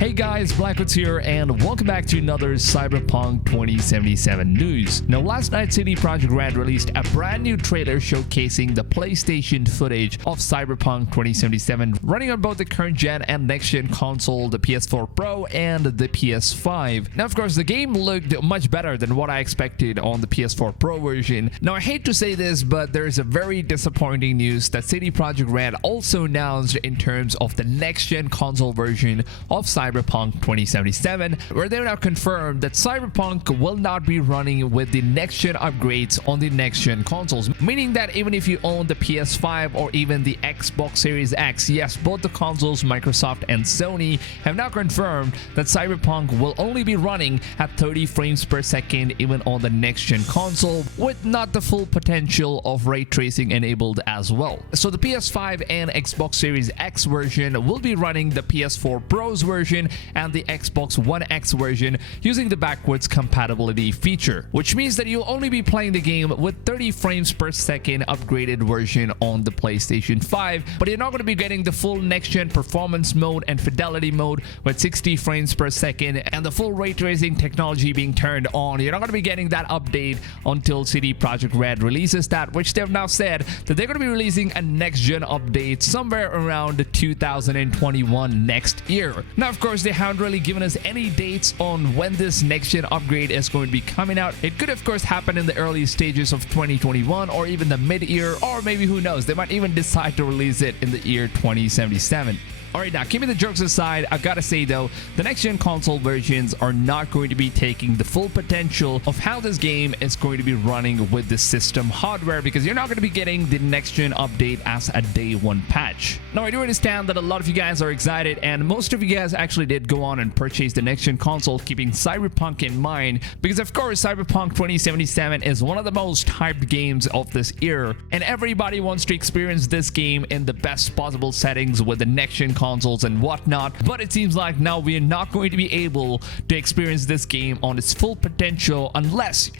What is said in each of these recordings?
Hey guys, Blackwoods here, and welcome back to another Cyberpunk 2077 news. Now, last night, CD Projekt Red released a brand new trailer showcasing the PlayStation footage of Cyberpunk 2077 running on both the current gen and next gen console, the PS4 Pro and the PS5. Now, of course, the game looked much better than what I expected on the PS4 Pro version. Now, I hate to say this, but there is a very disappointing news that CD Projekt Red also announced in terms of the next gen console version of Cyberpunk 2077, where they now confirmed that Cyberpunk will not be running with the next gen upgrades on the next gen consoles, meaning that even if you own the PS5 or even the Xbox Series X, yes, both the consoles, Microsoft and Sony, have now confirmed that Cyberpunk will only be running at 30 frames per second even on the next gen console, with not the full potential of ray tracing enabled as well. So the PS5 and Xbox Series X version will be running the PS4 Pro's version and the Xbox One X version using the backwards compatibility feature, which means that you'll only be playing the game with 30 frames per second upgraded version on the PlayStation 5, but you're not going to be getting the full next-gen performance mode and fidelity mode with 60 frames per second and the full ray tracing technology being turned on. You're not going to be getting that update until CD Projekt Red releases that, which they've now said that they're going to be releasing a next-gen update somewhere around 2021 next year. Now, of course, they haven't really given us any dates on when this next-gen upgrade is going to be coming out. It could, of course, happen in the early stages of 2021 or even the mid-year, or maybe, who knows, they might even decide to release it in the year 2077. Alright, now keeping the jokes aside, I've got to say though, the next-gen console versions are not going to be taking the full potential of how this game is going to be running with the system hardware, because you're not going to be getting the next-gen update as a day one patch. Now, I do understand that a lot of you guys are excited, and most of you guys actually did go on and purchase the next-gen console keeping Cyberpunk in mind, because of course Cyberpunk 2077 is one of the most hyped games of this year, and everybody wants to experience this game in the best possible settings with the next-gen consoles and whatnot. But it seems like now we are not going to be able to experience this game on its full potential unless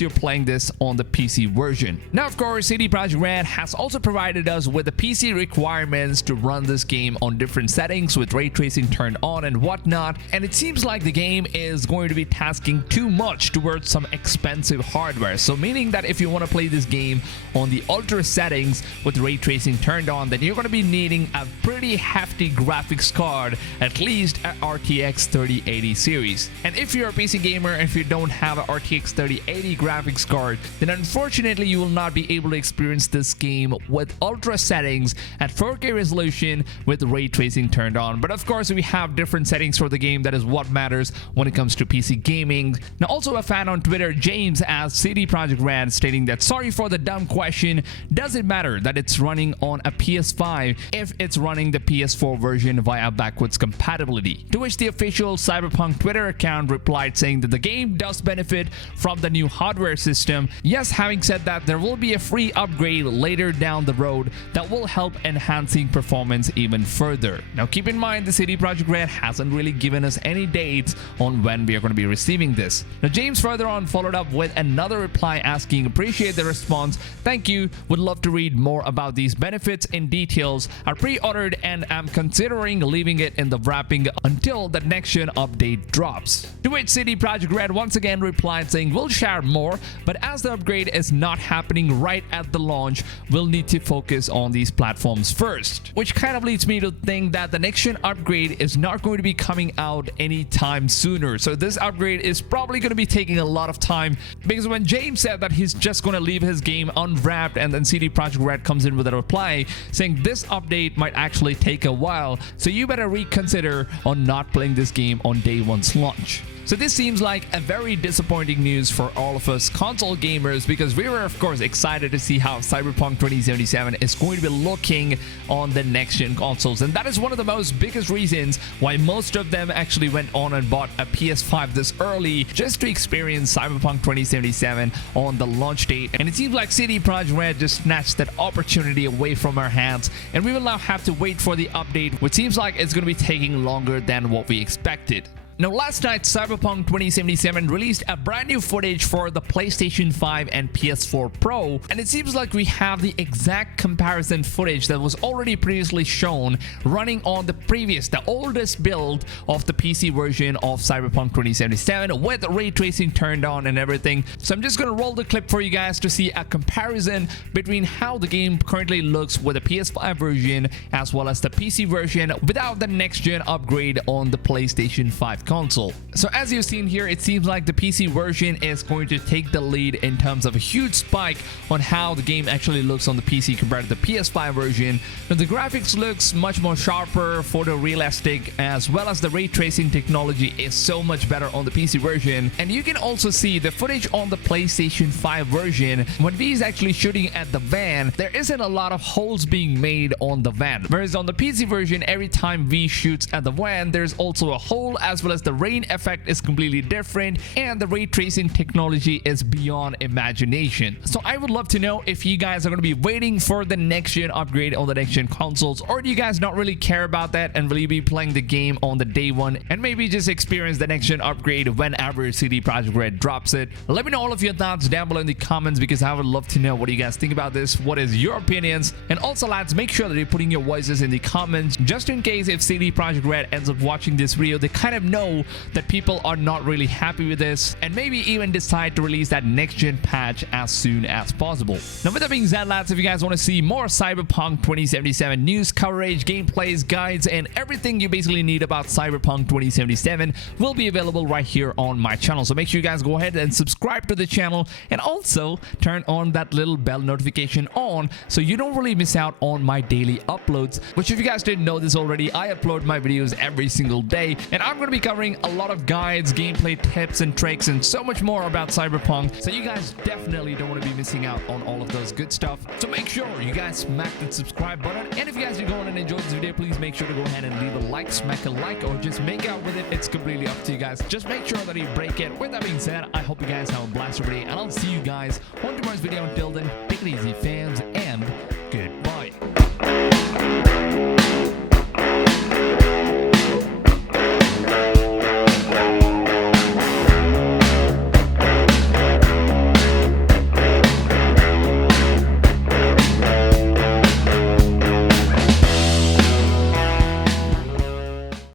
you're playing this on the PC version. Now, of course, CD Projekt Red has also provided us with the PC requirements to run this game on different settings with ray tracing turned on and whatnot, and it seems like the game is going to be tasking too much towards some expensive hardware. So meaning that if you want to play this game on the ultra settings with ray tracing turned on, then you're going to be needing a pretty hefty graphics card, at least a RTX 3080 series. And if you're a PC gamer and if you don't have a RTX 3080 graphics card, then unfortunately you will not be able to experience this game with ultra settings at 4K resolution with ray tracing turned on. But of course, we have different settings for the game. That is what matters when it comes to PC gaming. Now, also a fan on Twitter, James, asked CD Projekt Red, stating that, sorry for the dumb question, does it matter that it's running on a PS5 if it's running the PS4 version via backwards compatibility? To which the official Cyberpunk Twitter account replied saying that the game does benefit from the new hardware system. Yes, having said that, there will be a free upgrade later down the road that will help enhancing performance even further. Now, keep in mind the CD Projekt Red hasn't really given us any dates on when we are going to be receiving this. Now, James further on followed up with another reply asking, appreciate the response, thank you, would love to read more about these benefits in details. I pre-ordered and am considering leaving it in the wrapping until the next gen update drops. To which CD Projekt Red once again replied saying, we'll share more, but as the upgrade is not happening right at the launch, we'll need to focus on these platforms first. Which kind of leads me to think that the next gen upgrade is not going to be coming out anytime sooner. So this upgrade is probably going to be taking a lot of time, because when James said that he's just going to leave his game unwrapped, and then CD Projekt Red comes in with a reply saying this update might actually take a while, so you better reconsider on not playing this game on day one's launch. So this seems like a very disappointing news for all of us console gamers, because we were of course excited to see how Cyberpunk 2077 is going to be looking on the next gen consoles, and that is one of the most biggest reasons why most of them actually went on and bought a PS5 this early, just to experience Cyberpunk 2077 on the launch date. And it seems like CD Projekt Red just snatched that opportunity away from our hands, and we will now have to wait for the update, which seems like it's going to be taking longer than what we expected. Now, last night, Cyberpunk 2077 released a brand new footage for the PlayStation 5 and PS4 Pro, and it seems like we have the exact comparison footage that was already previously shown running on the oldest build of the PC version of Cyberpunk 2077 with ray tracing turned on and everything. So I'm just gonna roll the clip for you guys to see a comparison between how the game currently looks with the PS5 version as well as the PC version without the next gen upgrade on the PlayStation 5 console. So as you've seen here, it seems like the PC version is going to take the lead in terms of a huge spike on how the game actually looks on the PC compared to the PS5 version. Now, the graphics looks much more sharper, photorealistic, as well as the ray tracing technology is so much better on the PC version. And you can also see the footage on the PlayStation 5 version. When V is actually shooting at the van, there isn't a lot of holes being made on the van, whereas on the PC version, every time V shoots at the van, there's also a hole, as well as the rain effect is completely different and the ray tracing technology is beyond imagination. So I would love to know if you guys are going to be waiting for the next gen upgrade on the next gen consoles, or do you guys not really care about that and really be playing the game on the day one and maybe just experience the next gen upgrade whenever CD Projekt Red drops it. Let me know all of your thoughts down below in the comments, because I would love to know what you guys think about this. What is your opinions? And also, lads, make sure that you're putting your voices in the comments, just in case if CD Projekt Red ends up watching this video, they kind of know that people are not really happy with this and maybe even decide to release that next gen patch as soon as possible. Now, with that being said, lads, if you guys want to see more Cyberpunk 2077 news coverage, gameplays, guides, and everything you basically need about Cyberpunk 2077 will be available right here on my channel. So make sure you guys go ahead and subscribe to the channel and also turn on that little bell notification on so you don't really miss out on my daily uploads, which, if you guys didn't know this already, I upload my videos every single day, and I'm going to be covering a lot of guides, gameplay tips and tricks, and so much more about Cyberpunk. So you guys definitely don't want to be missing out on all of those good stuff. So make sure you guys smack the subscribe button, and if you guys are going and enjoyed this video, please make sure to go ahead and leave a like, smack a like, or just make out with it. It's completely up to you guys. Just make sure that you break it. With that being said, I hope you guys have a blast today, and I'll see you guys on tomorrow's video. Until then, take it easy, fans, and